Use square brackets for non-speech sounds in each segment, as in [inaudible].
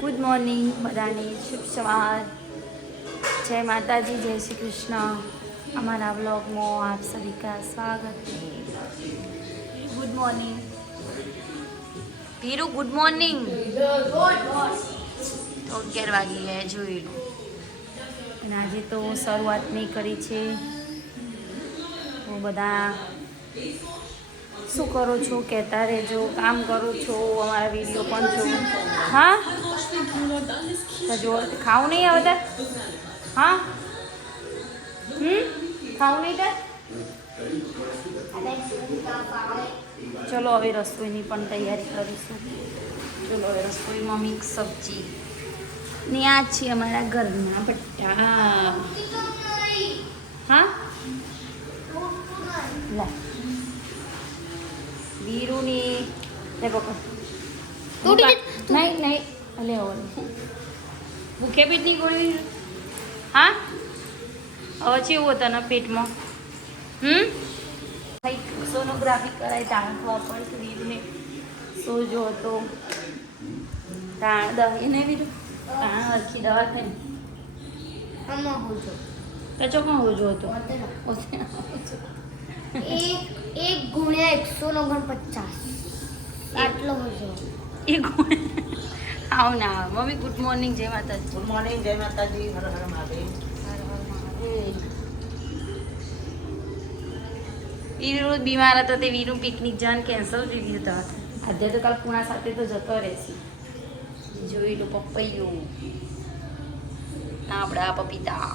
Good morning બધાને. શુભ સવાર. જય માતાજી જય શ્રી કૃષ્ણ. અમારા વ્લોગમાં આપ સભી કા સ્વાગત. Good morning Dhiru good morning તો અગિયાર વાગી ગયા જોઈ લો. અને આજે તો શરૂઆત નહીં કરી છે. હું બધા શું કરો છો કહેતા રહેજો કામ કરો છો અમારા વીડિયો પણ જો હા? જો ખાવું નહીં આવતા હા? હમ? ખાવું નહીં તાર? ચલો હવે રસોઈની પણ તૈયારી કરીશું. ચલો હવે રસોઈમાં મિક્સ સબ્જી. ને આ છે અમારા ઘરના બટ્ટા. હા? લા. વીરુની લે પકડ તૂટી નહીં નહીં લે ઓલે ભૂખે પેટની ગોળી? હા? હવે કેવું તને પેટમાં? હમ? કંઈક સોનોગ્રાફી કરાય તાણવા પડશે વીરને. સોજો હતો. તાણ દવા એને વીરુ? તાણ હરખી દવા થઈ આમાં હોજો. કચો કોણ હોજો હતો. એક એક ગુણ્યા એકસો ઓગણપચાસ. આટલો હોજો એ આવ આવું ના. મમ્મી ગુડ મોર્નિંગ જય માતાજી. ગુડ મોર્નિંગ જય માતાજી. હર હર મહાદેવ. વીરુ બીમાર હતો તે વીરુ પિકનિક જવાનું કેન્સલ થઈ ગયું હતા. આજે તો કાલ પુણા સાથે તો જતો રહેશે. જોઈ લો પપૈયું આપણા પપીતા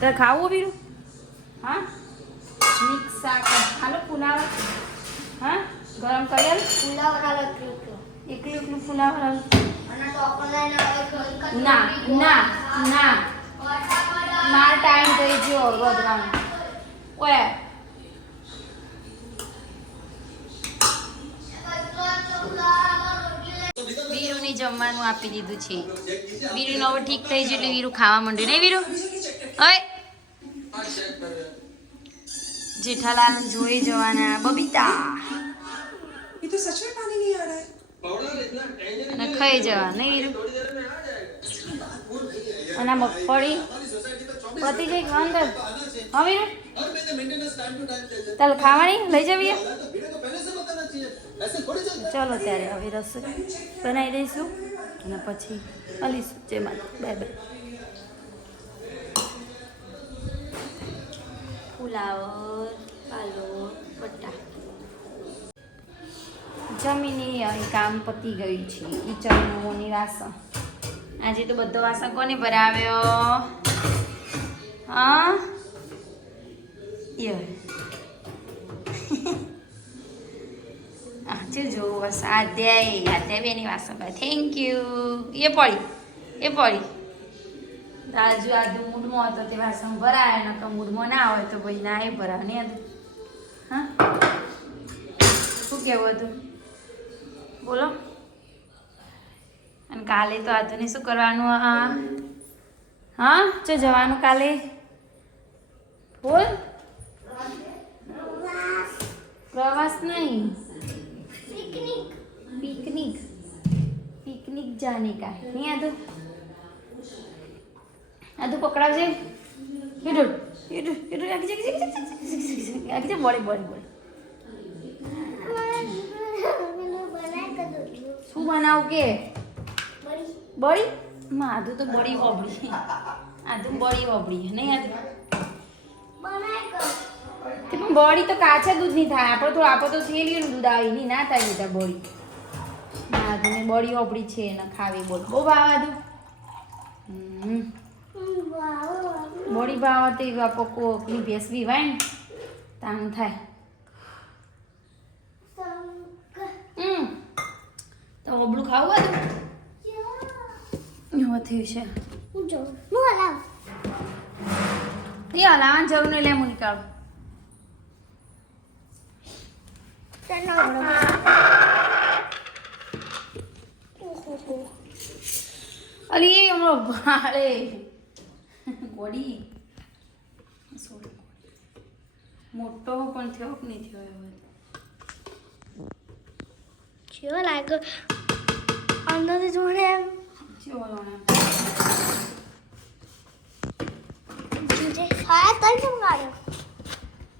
તો ખાવું વીરુ? હા? મિક્સ શાક. હાલો પુલાવ. હા? ગરમ કરેલ? ફુલાવરા લખ્યું એકલું એકલું પુલાવ હાલો. ના ના ના મારો ટાઈમ થઈ ગયો વધવાનો. ઓય. વીરુને જમવાનું આપી દીધું છે. વીરુને હવે ઠીક થઈ ગયું એટલે વીરુ ખાવા માંડ્યું. નહીં વીરુ? ઓય. જેઠાલાલ જોઈ જવાના બબીતા ये तो सच में पानी नहीं आ रहा है અને ખાઈ જવા નહીં વીરુ અને આ મગફળી પતી જઈ ગયું અંદર હા વીરુ ચાલ ખાવાની લઈ જવીએ ચલો ત્યારે હવે રસોઈ બનાવી દઈશું અને પછી અલીશું જય માતા બે બે ફુલાવર પાલો પટ્ટા જમીને અહીં કામ પતી ગયું છે. કિચનનું વાસણ. આજે તો બધો વાસણ કોને ભરાવ્યો? હા? [laughs] આજે જો બસ આધ્યાય આધ્યાય બેની વાસણ થેન્ક યુ એ પડી. એ પડી. રાજુ આજુ મૂડમાં હતો તે વાસણ ભરાય ને તો મૂડમાં ના હોય તો ભાઈ ના એ ભરાય ને આજુ હા? શું કહેવું હતું? બોલો. અને કાલે તો આધુને શું કરવાનું હા હા? જો જવાનું કાલે. બોલ. પ્રવાસ નહીં. પિકનિક. પિકનિક. પિકનિક જાને કા નહીં આદુ આદુ પકડાવજે. હેડું. હેડું હેડું આગી જા આગી જા આગી જા બોળી બોળી બોળી શું બનાવું કે? બળી. માં આદુ તો બળી હોબળી. આધુ બળી હોબળી. નહીં આધુ તે પણ બળી તો કાચા દૂધની થાય. આપણે તો આપણે તો થેલીનું દૂધ આવી. નહીં ના થાય બેટા બળી. ના આદુને બળી હોબળી છે ને ખાવી બોલ. બહુ ભાવ આધુ હમ. બળી ભાવ તે બાપો કોકની ભેસવી વાય ને તાનું થાય. તો ઓબળું ખાવું હતું એવું થયું છે. એ હલાવવાની જરૂર નહીં, લે હું નીકાળું. અરે હમણાં ભાડે ગોડી મોટો પણ થયો કે નહીં થયો હવે કેવો લાગ્યો. અંદરથી જોડે એમ. કેવો લોણા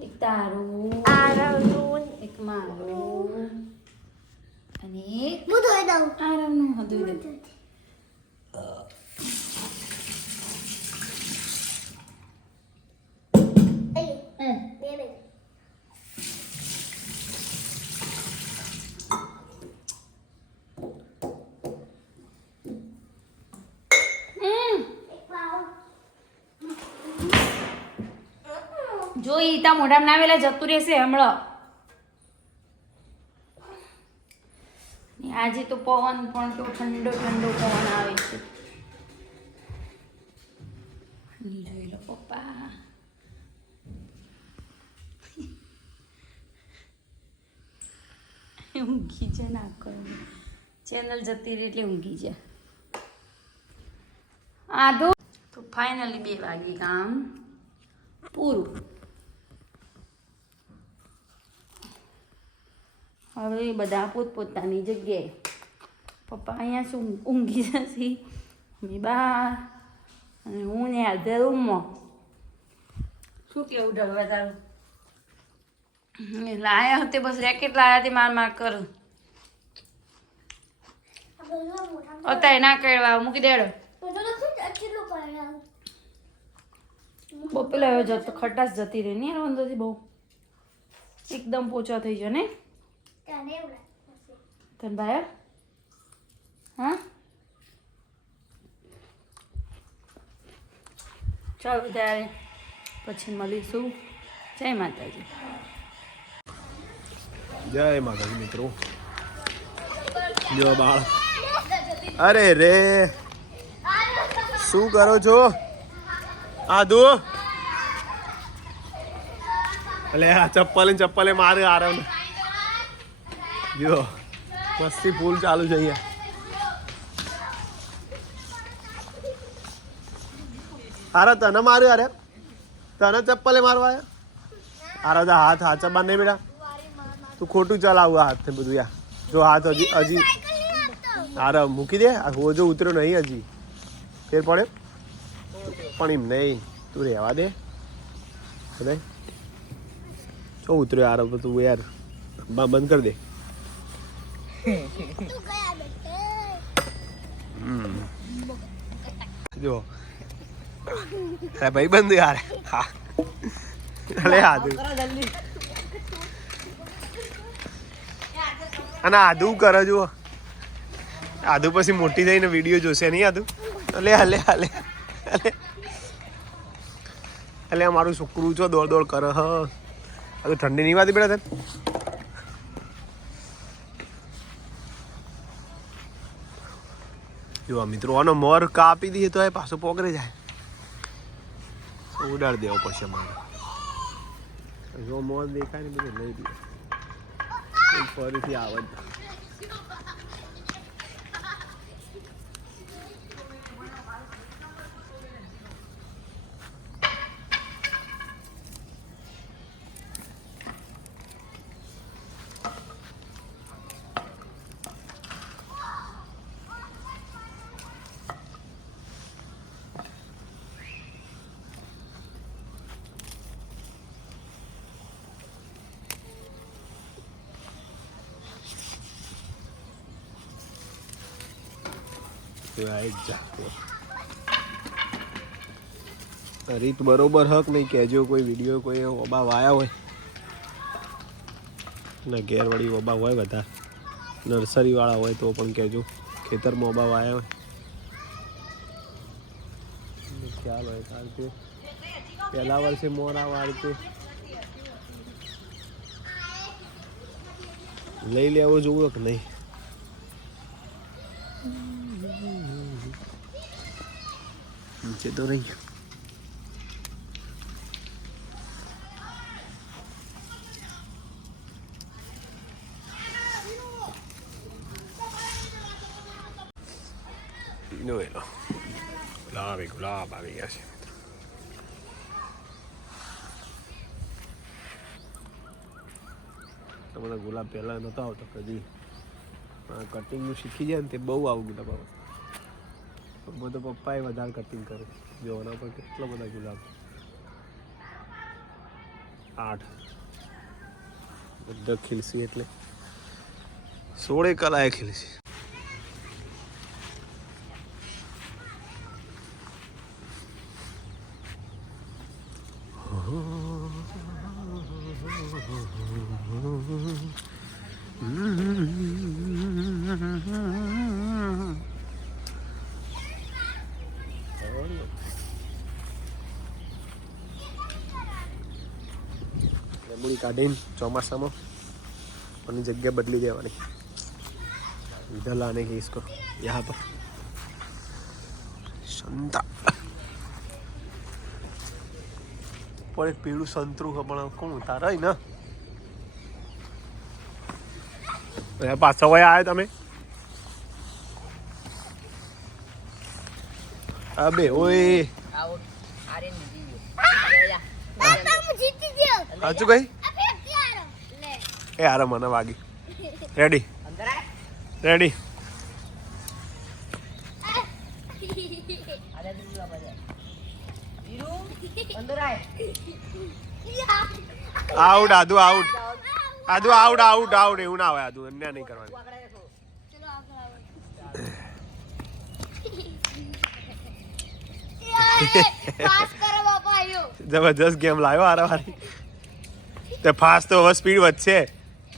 એક તારું આરવનું. એક મારું અને હું ધોઈ દઉં આરવનું હતું બે જો ઈ તા ના વેલા જતું રહેશે હમણાં. આજે તો પવન પણ તો ઠંડો ઠંડો પવન આવે છે. જોઈ લો પપ્પા. ઊંઘી છે ના કરું. ચેનલ જતી રહી એટલે ઊંઘી છે આધો. તો ફાઇનલી બે વાગે કામ પૂરું. હવે બધા પોતપોતાની જગ્યાએ. પપ્પા અહીંયા શું ઊંઘી જશે? મમ્મી બહાર અને હું ને અડધા રૂમમાં. શું કેવું ઢળવા તારું? લાયા હતી બસ રેકેટ લાયા હતી માર માર કર. અત્યારે ના કરવા મૂકી દેડો. બપેલા જતો ખટાશ જતી રહે. ને અંદરથી બહુ. એકદમ પોચા થઈ જાય ને તન ભાઈ હા ચાલો ત્યારે પછી મળીશું જય માતાજી જય માતાજી મિત્રો જો બાળ અરે રે શું કરો છો આદુ એટલે આ ચપ્પલ ને ચપ્પલે મારે આરામ જો મસ્તી ફૂલ ચાલુ છે અહીંયા અરે તને માર્યું અરે તને ચપ્પલે મારવા આવ્યા અરે તો હાથ હાચા બાર નહીં બેટા તું ખોટું ચલાવું આ હાથને બધું યાર જો હાથ હજી હજી અરે મૂકી દે આ હોજો ઉતર્યો નહીં હજી ફેર પડે પણ એમ નહીં તું રહેવા દે બધાય ચો ઉતર્યો યાર હવે તું યાર બા બંધ કરી દે હમ. જો અરે ભાઈ, બંધ યાર. હા. અલે આદુ અને આદુ કરો, જુઓ. આદુ પછી મોટી થઈને વીડિયો જોશે નહીં આદુ અલે હાલે હાલે અલે. અલે મારું છોકરું છો દોડ દોડ કરે, હ. ઠંડી નહીં વાતી બેટા તને? જો મિત્રો, આનો મોર કાપી દઈએ તો એ પાછો પોગરે જાય. ઉડાડી દેવો પડશે મારે જો મોર દેખાય ને બધું લઈ દઈએ ફરીથી આવે જ. જાકો રીત બરોબર હક નહીં કહેજો કોઈ વીડિયો કોઈ ઓબા વાયા હોય. ના ઘેરવાળી ઓબા હોય બધા. નર્સરીવાળા હોય તો પણ કહેજો. ખેતરમાં ઓબા વાયા હોય. ખ્યાલ હોય કારણ કે પહેલા વર્ષે મોરા વાળતે લઈ લેવો જોવું કે નહીં? નીચે તો રહી ગયો Bueno, લો ગુલાબ એ ગુલાબ આવી ગયા છે એટલા બધા ગુલાબ પહેલાં નહોતો આવતો કદી કટિંગનું શીખી જાય ને તે બહુ આવું ગુલાબ બધો પપ્પાએ વધારે કટિંગ કરે જોવાના પર કેટલા બધા ગુલાબ. આઠ. બધા ખીલસી એટલે. સોળે કલાએ ખીલસી. લીંબુડી કાઢીને ચોમાસામાં અને જગ્યા બદલી દેવાની इधर लाने की इसको यहाँ पर संता पर एक पेड़ू संतरू है પણ કોણ ઉતારે ને એ પાછા વયા આવ્યા તમે અબે ઓય આવો આર્યન જીતી ગયો આ તો હું જીતી ગયો સાચું કઈ આ ફેર ત્યાર લે એ હારે મને વાગી. રેડી રેડી આઉટ આદુ આઉટ આદુ આઉટ આઉટ આઉટ એવું ના હોય આદુ અન્ય નહીં કરવાની. જબરજસ્ત ગેમ લાવ્યો હારા વારી તે ફાસ્ટ તો હવે સ્પીડ વધશે.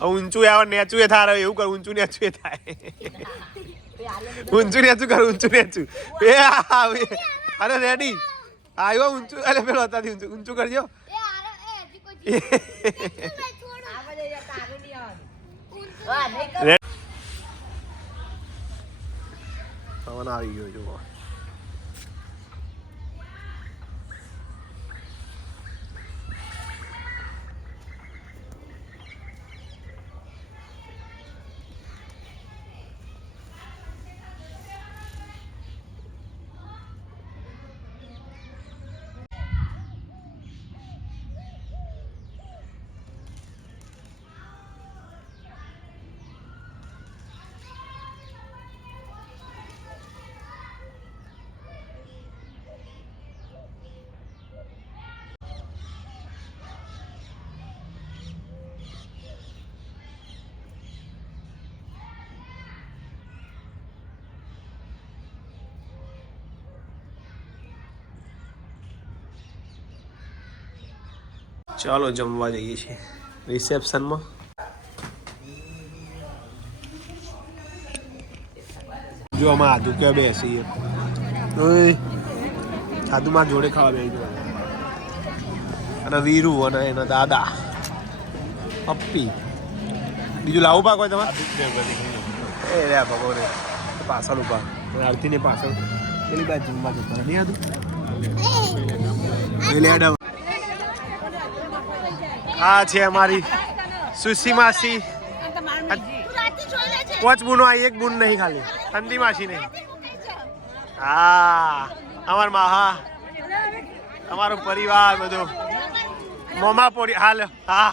ઊંચું આવે નેચું એ થાય એવું કર ઊંચું નેચું એ થાય. ઊંચું નેચું કર ઊંચું નેચું. એ અરે રેડી. આવ્યો ઊંચું અરે પેલો હતાથી ઊંચું ઊંચું કરજો. એ આવી ગયો હજી કોઈ જીતી નહીં થોડું આ બાજુ એક આગળ નહીં આવવાનું ઊંચું હા નહીં કર રે- પવન આવી ગયો જુઓ ચાલો જમવા જઈએ છીએ. રિસેપ્શનમાં. જો અમારે આદુ કે બેસીએ? સાધુ આદુમાં જોડે ખાવા બેસી અને વીરુ અને એના દાદા. પપ્પી. બીજું લાવું પાક હોય તમારે? એ રે ભગવાને, પાછળ ઊભા. આવતી ને પાછળ પેલી બાજુ, જમવા જતા નહીં આદુ? આ છે અમારી સુશી માસી. પાંચ બુનો આ એક બુન નહીં ખાલી. ઠંડી માસી નહીં. હા, અમાર માહા અમારો પરિવાર બધો. મોમા પોડી, હાલ, હા.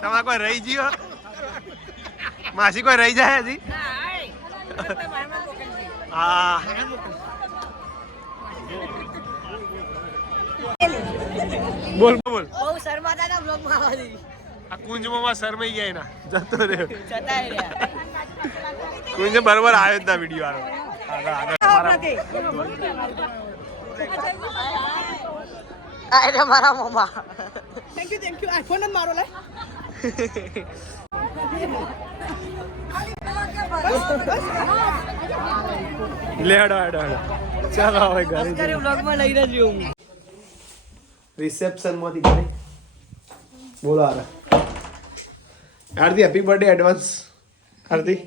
તમારે કોઈ રહી ગયો? માસી કોઈ રહી જાય હજી? હા. બોલ બોલ. બહુ શર્માતા હતા બ્લોગમાં આવવા દે આ કુંજમાં શરમાઈ ગયા એના. જતો રહ્યો. જતા રહ્યા. કુંજ બરોબર આવ્યો જ ના વીડિયો આગળ આગળ આ એટલે મારા મારો લે લેડો હેડો હેડો. ચાલો હવે ઘરે બ્લોગમાં લઈ રહ્યો હું. રિસેપ્શનમાંથી ઘરે બોલો આરા. Aarti happy birthday advance Aarti.